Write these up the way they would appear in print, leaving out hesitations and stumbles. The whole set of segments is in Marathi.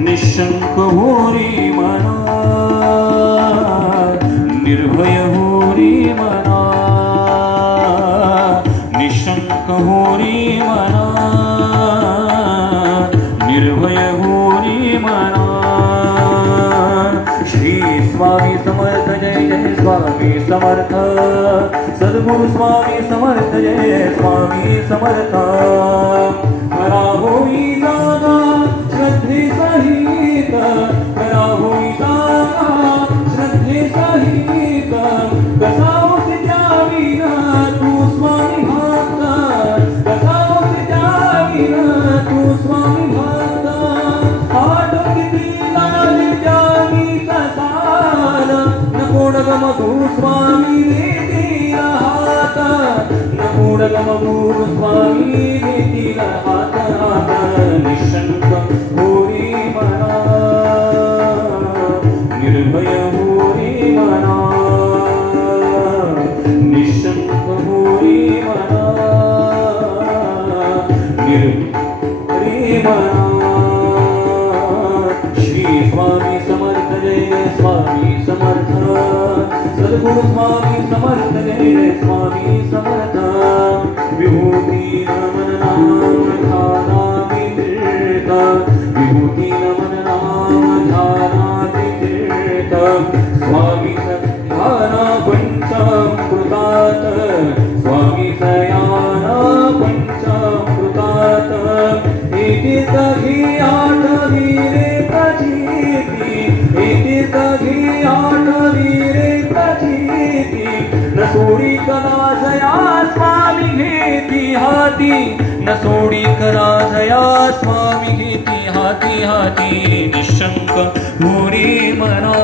निशंक होरी मना, निर्भय होरी मना, निशंक होरी मना, निर्भय होरी मना। श्री स्वामी समर्थ जय जय स्वामी समर्थ, सद्गुरु स्वामी समर्थ जय स्वामी समर्थ। करा होई जागा श्रद्धे सहित, करा होई जागा श्रद्धे सहित, कसाओ से द्यावी न तू स्वामी भक्त, कसाओ से द्यावी न तू स्वामी भक्त। आटो किती लाल द्यावी कसाल, नको डगमगू स्वामी देतील हात, नको डगमगू स्वामी देतील हात हात। निशंक होरी मना, निर्भय होरी मना, निशंक होरी मना, निर्भय मना। श्री स्वामी समर्थ जय स्वामी समर्थ, सद्गुरु स्वामी समर्थ जय स्वामी समर्थ। विभूति नमन नाम ध्याना वितीर्थ, विभूति नमन नाम ध्याना वितीर्थ। स्वामी सयाना पंचामृतात, स्वामी सयाना पंचामृतात। एकेत घी आठवी रे प्रचिती, एकेत घी आठवी रे प्रचिती। न सोडी कलाजया स्वामी घेती हाती, न सोडी कलाजया स्वामी घेती हाती हाती। निशंक होरी मना,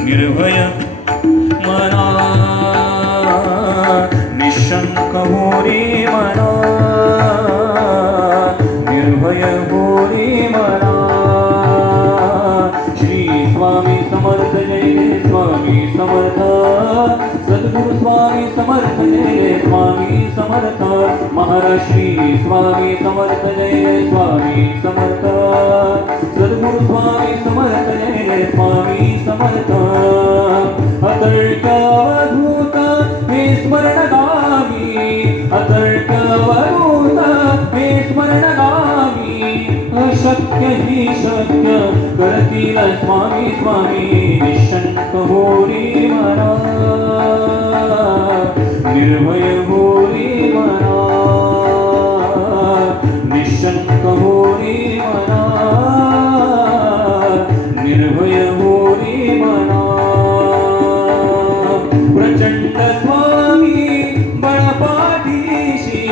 निर्भय मना, निशंक होरी मना, निर्भय होरी मना। श्री स्वामी समर्थ जय स्वामी समर्थ, सद्गुरु स्वामी समर्थ जय स्वामी समर्थ। महाराज श्री स्वामी समर्थ जय स्वामी समर्थ, सद्गुरु स्वामी समर्थ जय स्वामी समर्थ। अतर्क अवधूत हे स्मरणगामी, अतर्क अवधूत हे स्मरणगामी। अशक्य हि शक्य करतील स्वामी स्वामी। निशंक होरी मना, निर्भय होरी मना, निशंक होरी मना, निर्भय होरी मना। प्रचंड स्वामी बळपाठीशी,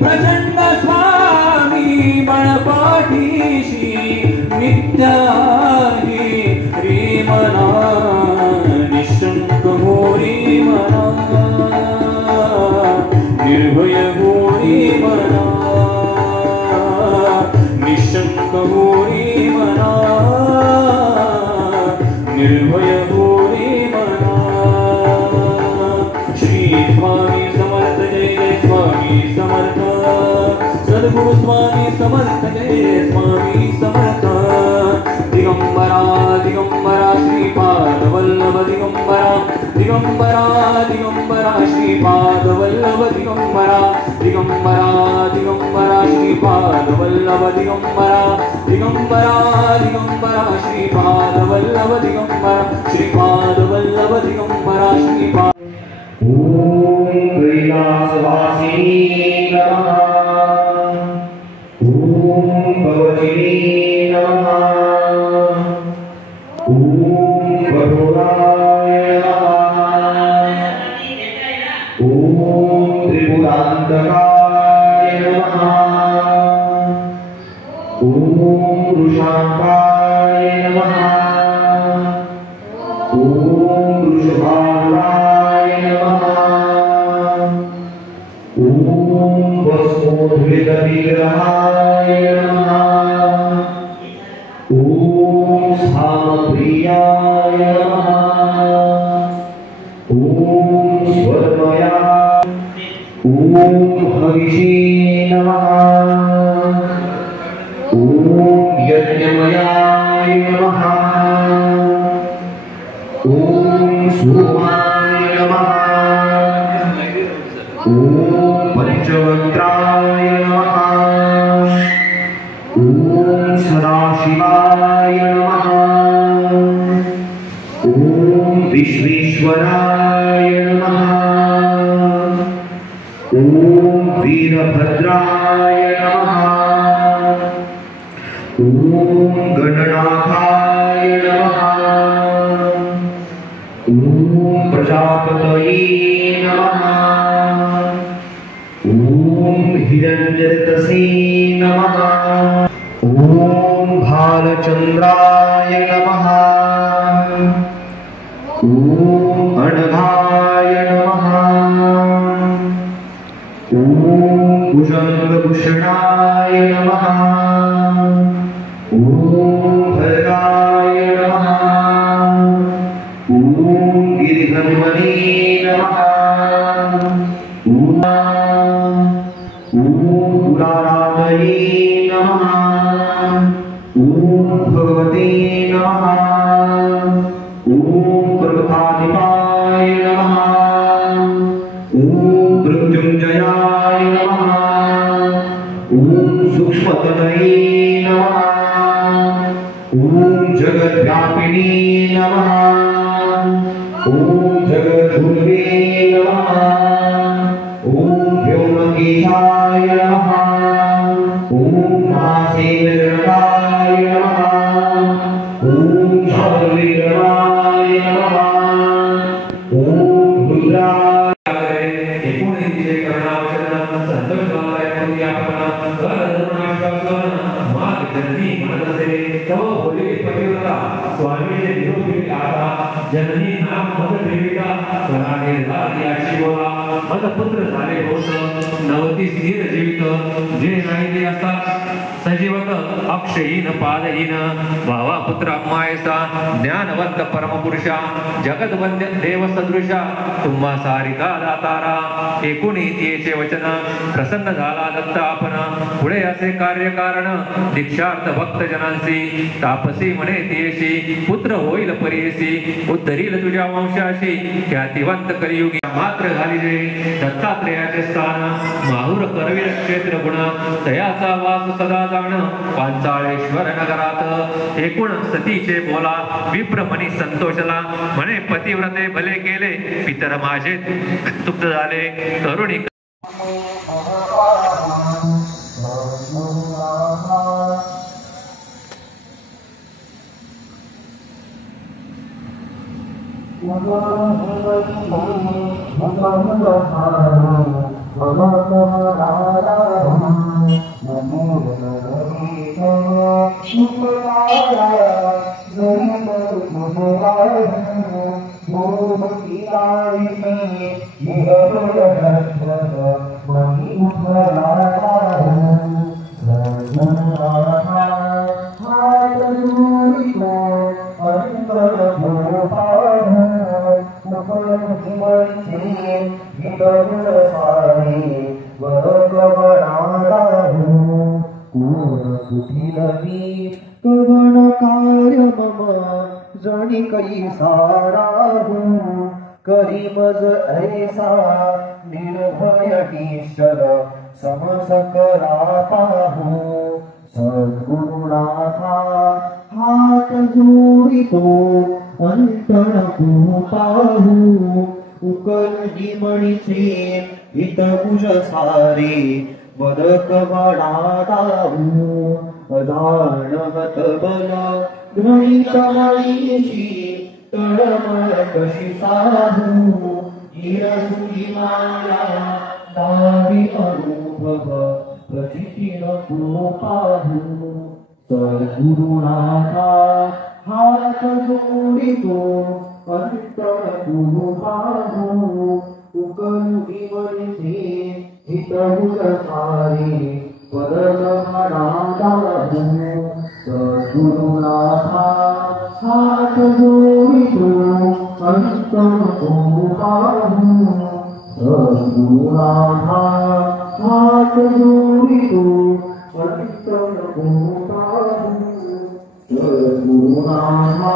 प्रचंड स्वामी बळपाठीशी। नित्य आहे रे मना, निशंक होरी मना, निर्भय होरी मना, निशंक होरी मना, निर्भय होरी मना। श्री स्वामी समर्थ जय स्वामी समर्थ, सद्गुरु स्वामी समर्थ जय स्वामी समर्थ। दिगंबरा दिगंबरा श्रीपाद वल्लभ दिगंबरा, दिगंबरा दिगंबरा श्रीपाद वल्लभ दिगंबरा, दिगंबरा दिगंबरा श्रीपाद वल्लभ दिगंबरा, दिगंबरा दिगंबरा श्रीपाद वल्लभ दिगंबरा, श्रीपाद वल्लभ दिगंबरा श्रीपाद। ओम कैलासवासिनी नमः। कवचिनी नमः ओम करुणाय नमः ओम त्रिपुरांतकाय नमः ओम वृषांकाय नमः ओम वृषभाय नमः ओम भस्मोद्विग्रहाय नमः ओम सामप्रियाय नमः ओम स्वरमया ओम हविषे नमः ओम यज्ञमयाय नमः ओम सोमाय नमः ओम पंचवक्त्राय नमः ओम सदाशिवाय नमः ओम विश्वेश्वराय नमः ओम वीरभद्राय नमः ओम गणनाथाय नमः ओम प्रजापतये नमः ओम हिरण्यतसे नमः ओम भालचंद्राय नमः ओम अनघाय नमः ओम भुजंगभूषणाय नमः ओम भद्राय नमः ओम गिरिधन्वने नमः ओम पुराराधये नमः ओम भगवते नमः ओम प्रभाधिपाय नमः ओम मृत्युंजयाय नमः ओम सूक्ष्मतनये नमः ओम जगद्व्यापिने नमः ओम जगद्गुरुवे नमः ओम व्योमकेशाय नमः ओम महासेनजनकाय नमः ओम शार्विक्रमाय नमः ओम रुद्राय एकोणीसशे करणावचन संतोषाय पुण्यापना करधर्माश्वासन मार्गदर्शी मनसे तव भोले पतिव्रता स्वामी निरोगी आता जननी नाम मद देविका कराने राधिया शिवा मद पुत्र झाले होत नवती स्थिर जीवित जे नाही ते असता सजीवत अक्षयीन पादहीन भावा पुत्र अम्मायसा ज्ञानवंत परमपुरुषा जगद्वंद्य देव सदृशा तुम्हा सारिका दातारा एकुणीतीचे वचन प्रसन्न झाला दत्त आपण पुढे असे कार्यकारण दीक्षार्थ भक्त जनांसी तापसी म्हणे तेशी पुत्र होईल परेसी उद्धरील तुझ्या वंशाशी ख्यातिवंत कलियुगी मात्र घालिले दत्तात्रेयाचे स्थान माहुर करवीर क्षेत्र गुण तयाचा वास सदा जाण पांचाळेश्वर नगरात एकूण सतीचे बोला विप्रमणी संतोषला म्हणे पतिव्रते भले केले पितर माझे तुप्त झाले तरुणी जणी कई साराहू करी मज ऐसा निर्भय ईश्वर समसकराताहू सद्गुरुनाथा हात जोडितो अंतण पाहू उकल मणीचे हितभुज सारे वदक वडाताहू जाणवत बल गणित मणीची तळमळ कशी साधू हिरसुरी माया दारी अनुभव प्रचिती नको पाहू सद्गुरुनाथा हात जोडितो अंतर गुरु पाहू उकलुकी वळसे हितहुज सारी वदक वडाताहू सद्गुरुनाथा हात जोडितो अंतर गुरु पाहू सद्गुरुनाथा हात जोडितो अंतर गुरु पाहू सद्गुरुनाथा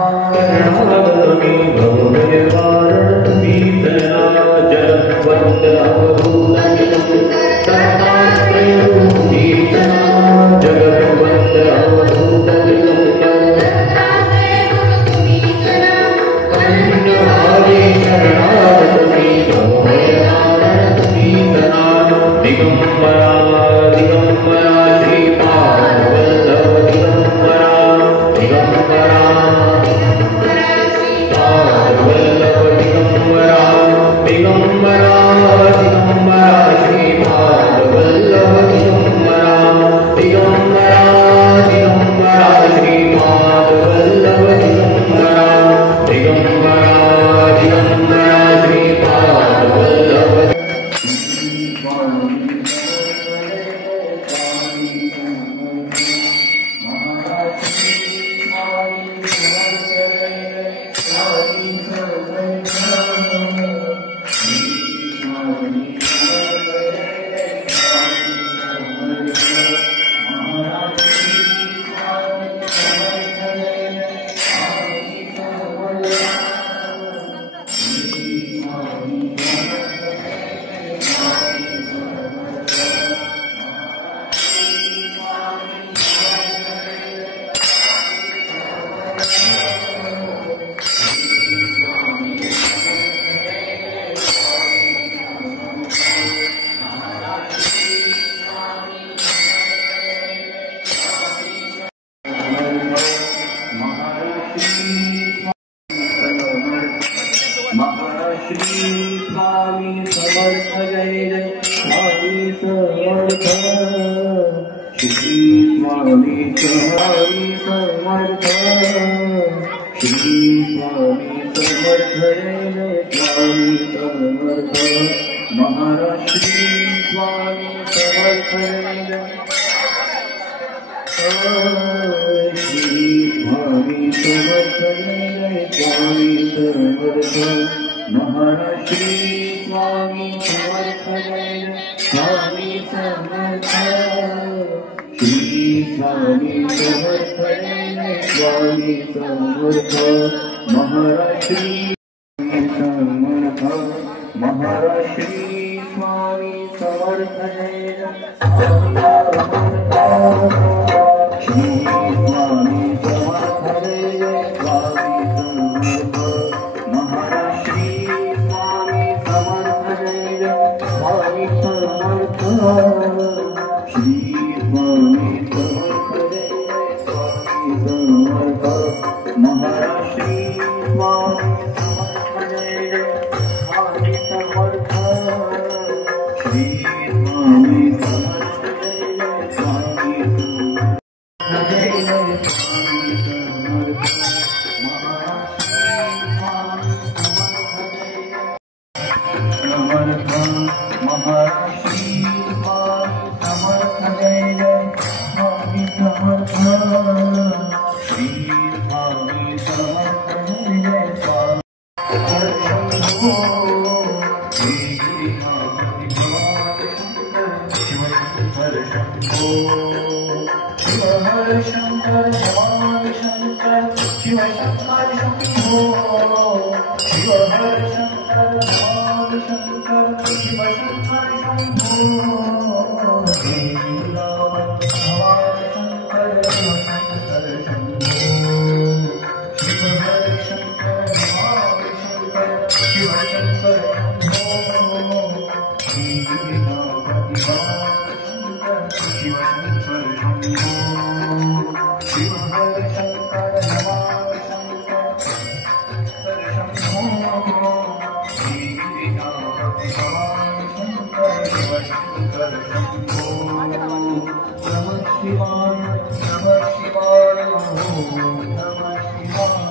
शिवाय नमः शिवाय ओम नमः शिवाय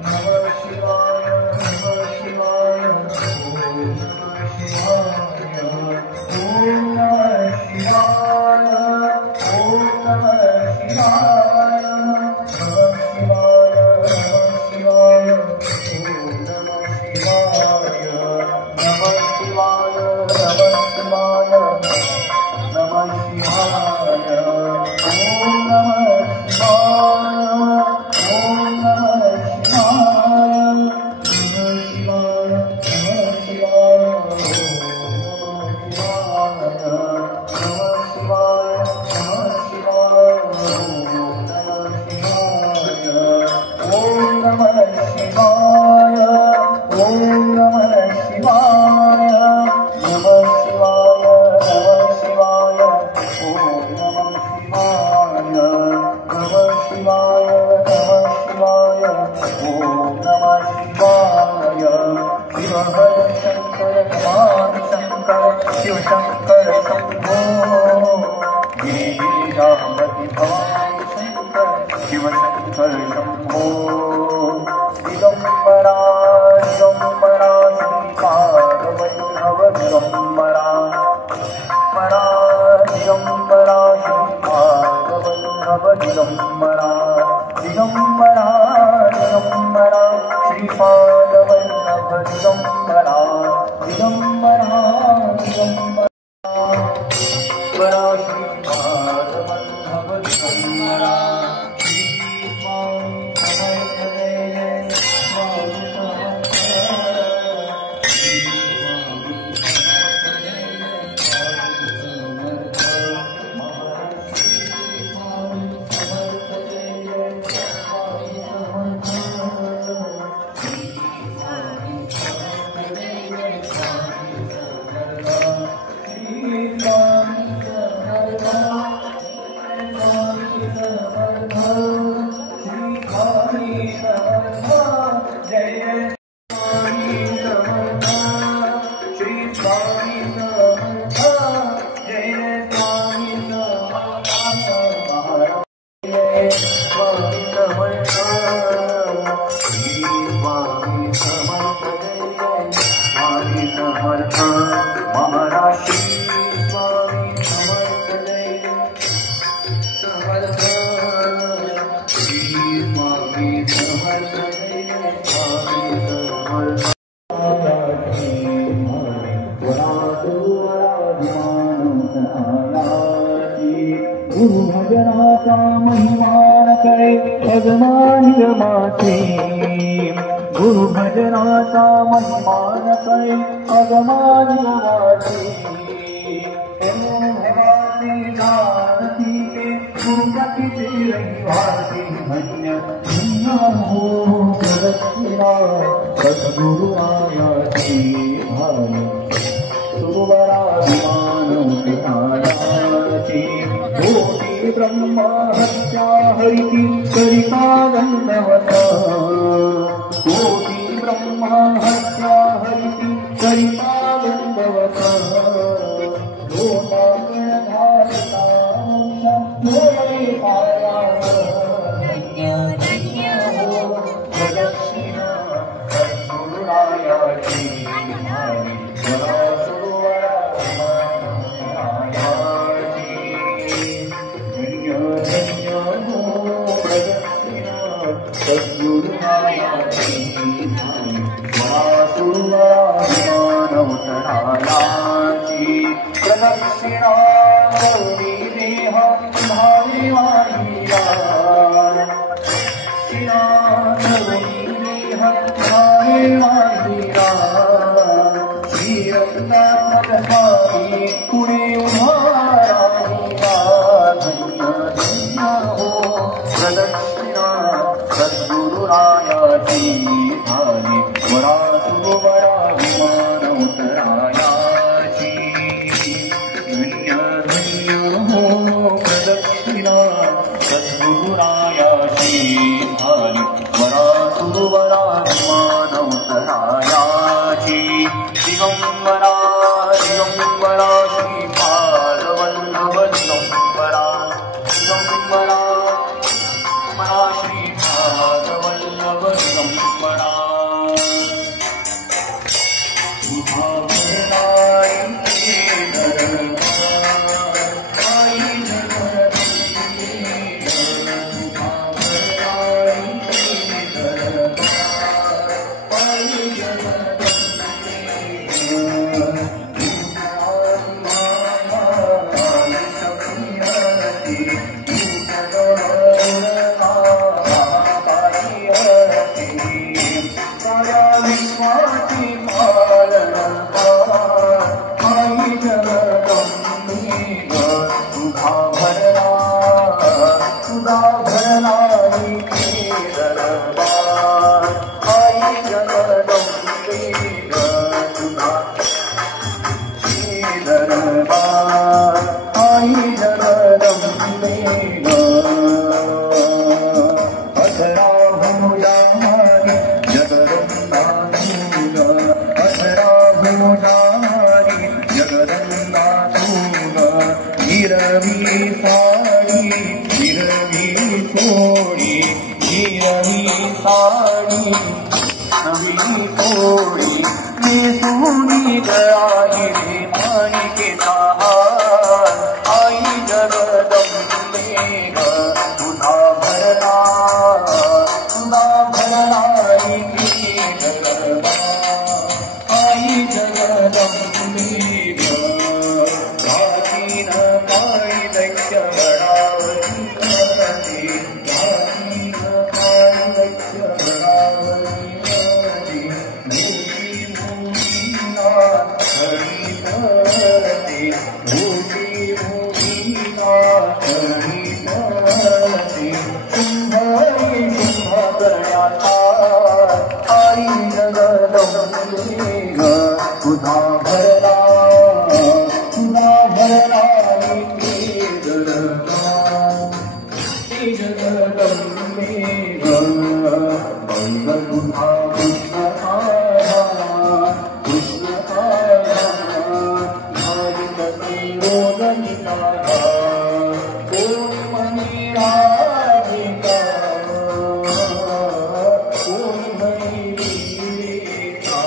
नमः शिवाय नमः शिवाय ओम नमः शिवाय ओम नमः शिवाय ओम नमः शिवाय नमः शिवाय नमः शिवाय ओम नमः शिवाय नमः शिवाय नमः शिवाय नमः शिवाय ओम नमः शिवाय ओम नमः शिवाय नमः शिवाय नमः शिवाय नमः शिवाय नमः शिवाय ओम नमः शिवाय ओम नमः शिवाय नमः शिवाय नमः शिवाय ओम नमः शिवाय नमः शिवाय नमः शिवाय ओम नमः शिवाय शिव हर शंकर भगवान शंकर शिव शंकर शंभो गिरिजापति भवानी शंकर शिव शंकर शंभो दिगंबरा दिगंबरा श्रीपाद वैभव दिगंबरा दिगंबरा श्रीपाद वैभव दिगंबरा दिगंबरा दिगंबरा श्रीपाद वैभव दिगंबरा दिगंबरा दिगंबरा श्रीपाद वैभव दिगंबरा श्री स्वामी समर्थ गुरु भजनाचा महिमान करे भगवान माते गुरु भजनाचा महिमान करे भगवान माते भगवानी जानती के गुरुपति तेरे भाती धन्य धन्य हो जगत्या सद्गुरु आया जी भाई सुबरा विमान कोटि ब्रह्मा हत्या हरिति करिता दंडवता कोटि ब्रह्मा हत्या हरिति करिता दंडवता लोटा गणधारिता मोरे पाया धन्य धन्य हो जगत्सिना सद्गुरुराया जी भाई प्रदक्षिणा गौरी देह भावी वाहिया पुढे उभारा धन्य धन्य हो प्रदक्षिणा सद्गुरुरायाची झाली वरा सुवरा विमान उतरायाची धन्य धन्य हो प्रदक्षिणा सद्गुरुरायाची झाली वरा सुवरा विमान उतरायाची दिगंबरा दिगंबरा श्रीपाद वल्लभ दिगंबरा तुझा भरणारी दरबार आई जगदंबे ग तुझा दरबार आई जगदंबे ग अठरा भुजारी जगदंबा तू ग अठरा भुजारी जगदंबा तू ग हिरवी साडी हिरवी सोडी हिरवी साडी नवी सोडी नेसूनी गळाली माणिकेचा हार आई जगदंबे ग तुझा भरणारी दरबार आई जगदंबे ग प्राचीन काळी दैत्य बळावली प्राचीन काळी दैत्य बळावली भूमीला हरितते भूमीला हरितते शुंभरी शुंभ करण्याचा आई जगदंबे ग तुझा भरणारी दरबार जगदंबे ग बंद तुझा कृष्ण भावित रोदनिका कोण मनी राधिका कोण मनी रेखा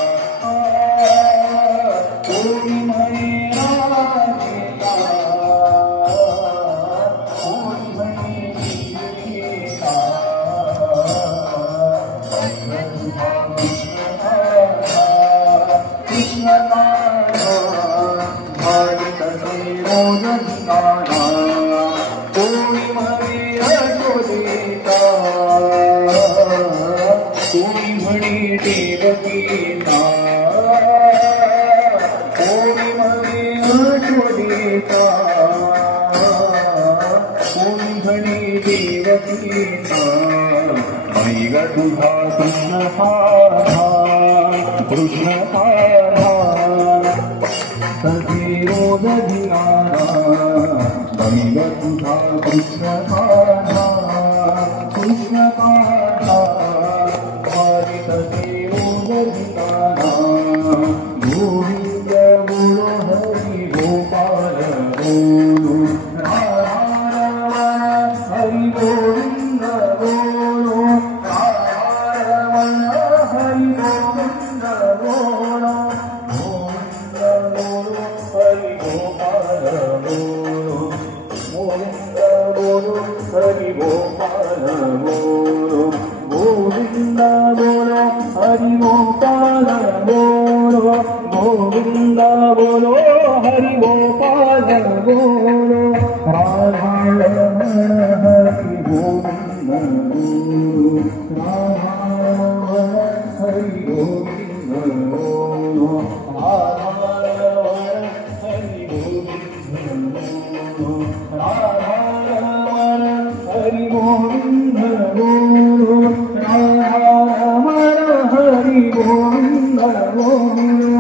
कोण मनी राधिका कोण मनी रेखा कृष्ण भावित रोदनिका कोणी म्हणे यशोदेता कोणी म्हणे देवकीता कोणी म्हणे यशोदेता कोणी म्हणे देवकीता आई ग तुझा कृष्ण सखी रोद धियाना बंग तुझा कृष्ण काढा हरी सखी रोद धियाना गोविंद बोलो हरी गोपाल बोलो हरि गोविंद बोलो हरि गोविंद बोलो हरि गोपाल बोलो गोविंद बोलो हरि गोपाल बोलो गोविंद बोलो हरि गोपाल बोलो गोविंद बोलो हरि गोपाल बोलो राधा रमण हरि गोविंद बोलो राधा रमण हरि गोविंद बोलो राधा रमण हरि गोविंद बोलो राधा रमण हरि गोविंद बोलो राधा रमण हरि गोविंद बोलो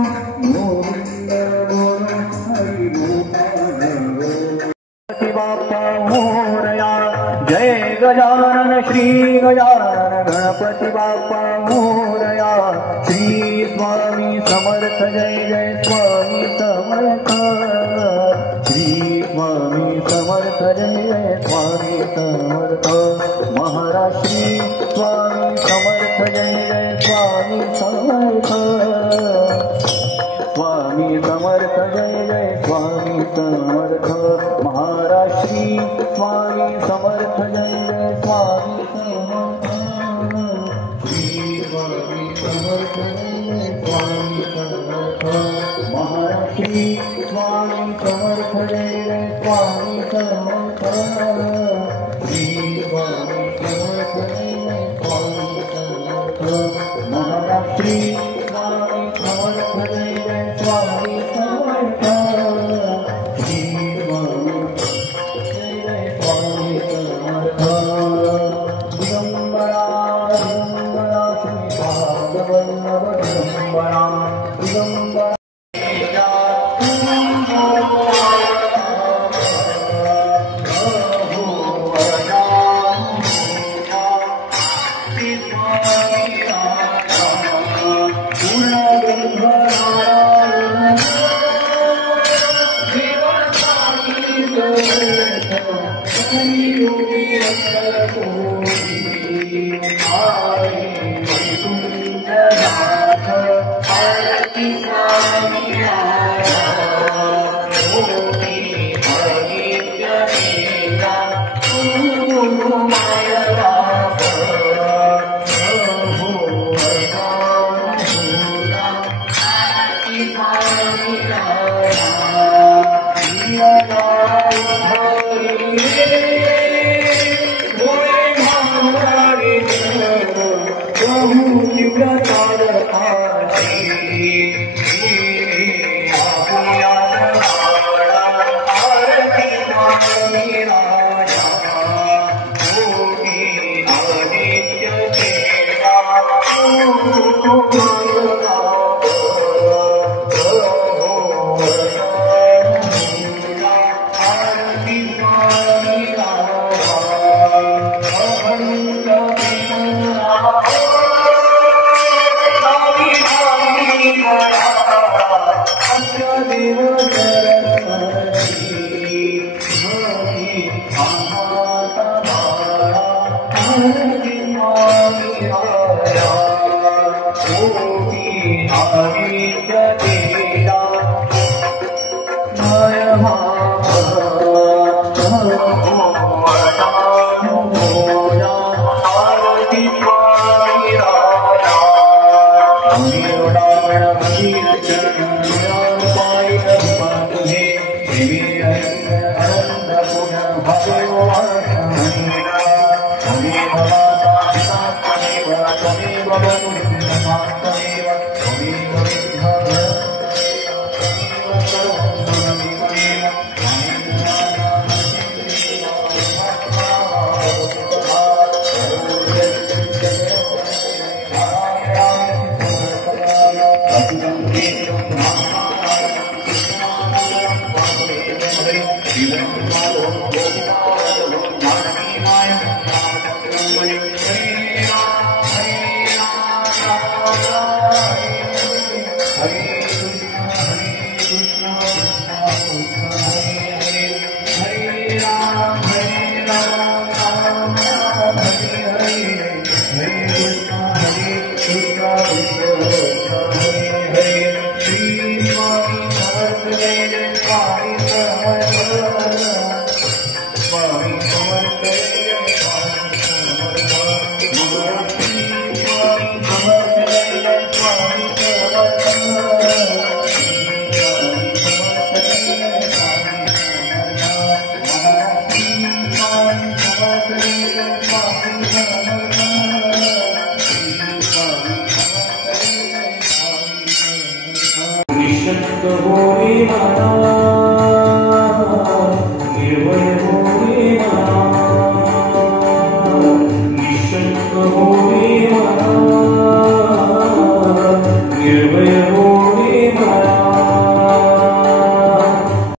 गोविंद बोलो हरि गोपाल बोलो बाप्पा मोरया जय गजानन श्री गजानन गणपती बाप्पा मोरया श्री स्वामी समर्थ जय जय स्वामी समर्थ श्री स्वामी समर्थ जय जय स्वामी समर्थ महाराज श्री स्वामी समर्थ जय जय स्वामी समर्थ स्वामी समर्थ जय जय स्वामी समर्थ महाराज श्री स्वामी समर्थ जय जय स्वामी समर्थ श्री स्वामी समर्थ जय जय स्वामी समर्थ महाराज श्री स्वामी समर्थ जय जय स्वामी समर्थ श्री स्वामी समर्थ जय जय स्वामी समर्थ महाराज श्री स्वामी समर्थ जय जय स्वामी समर्थ श्री स्वामी जय जय स्वामी समर्थ Thank you.